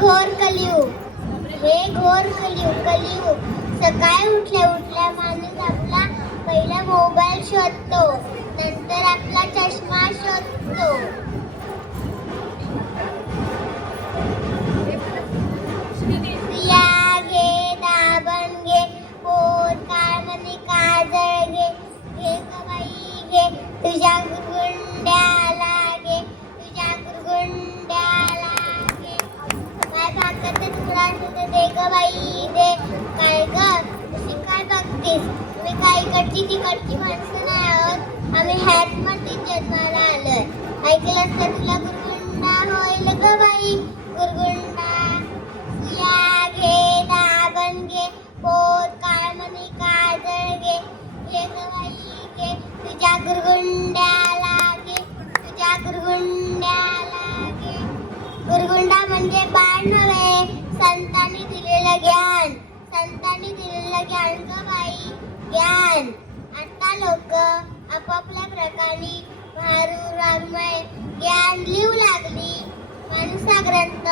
घोर कलियुग, हे घोर कलियुग. सकाळी उठल्या उठल्या माणूस आपला पहिला मोबाईल शोधतो, नंतर आपला चष्मा शोधतो. या घे दाबण घे, पोट काळमणी काजळ घे, घे ग बाई घे तुझ्या गुरगुंड्याला घे, तुझ्या गुरगुंड्याला घे. काय भाकरचे तुकडा असते दे ग बाई दे. काय ग तुझी काय बघतीस? मी काय इकडची तिकडची माणसं नाही आहोत, आम्ही ह्याच मध्ये जन्माला आलोय. ऐकलंस तर तुला गुरगुंडा होईल ग बाई, गुरगुंडा. या घे दाबण घे, पोट काळमणी काजळ घे, घे ग बाई घे तुझ्या गुरगुंड्याला घे, तुझ्या गुरगुंड्याला घे. गुरगुंडा म्हणजे बाळ नव्हे, संतांनी दिलेलं ज्ञान, संतांनी दिलेलं ज्ञान ग बाई, ज्ञान. आता लोक आपापल्या प्रकारे भारू रामय ज्ञान लिहू लागली. माणसा ग्रंथ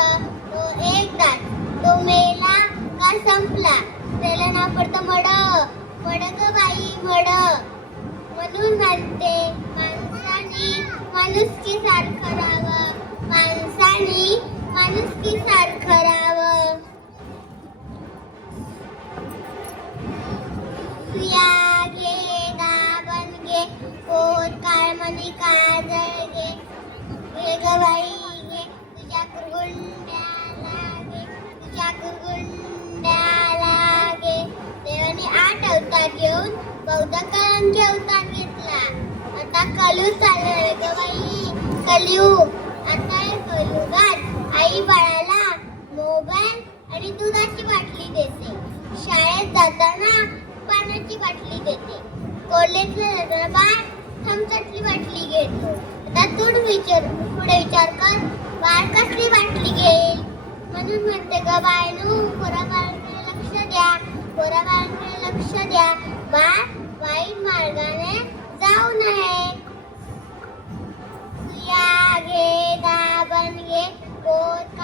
तो एकदाच, तो मेला का संपला. त्याला नाव पडतं मड, मड ग बाई मड. म्हणून म्हणते माणसाने माणुसकी सारखं राहावं, माणसाने माणुसकी सारखं राहावं. या घे दाबण घे, पोट काळमणी काजळ घे, घे ग बाई घे तुझ्या गुरगुंड्याला घे, तुझ्या गुरगुंड्याला घे. देवाने 8 अवतार घेऊन बौद्ध कलंकी अवतार घेतला. आता कलियुग चालू ग बाई, कलियुग. आता या कलियुगात आई बाळाला मोबाईल आणि दुधाची बाटली देते, शाळेत जाताना पाण्याची बाटली देते, कॉलेजला जाताना बाळ थम्सअपची बाटली घेतो. आता तू पुढे विचार कर, बाळ कसली बाटली घेईल. म्हणून म्हणते ग बायनू, पोराबाळांकडे लक्ष द्या, पोराबाळांकडे लक्ष द्या. बाळ वाईट मार्गाने जाऊ नये. या घे दाबण घे, पोट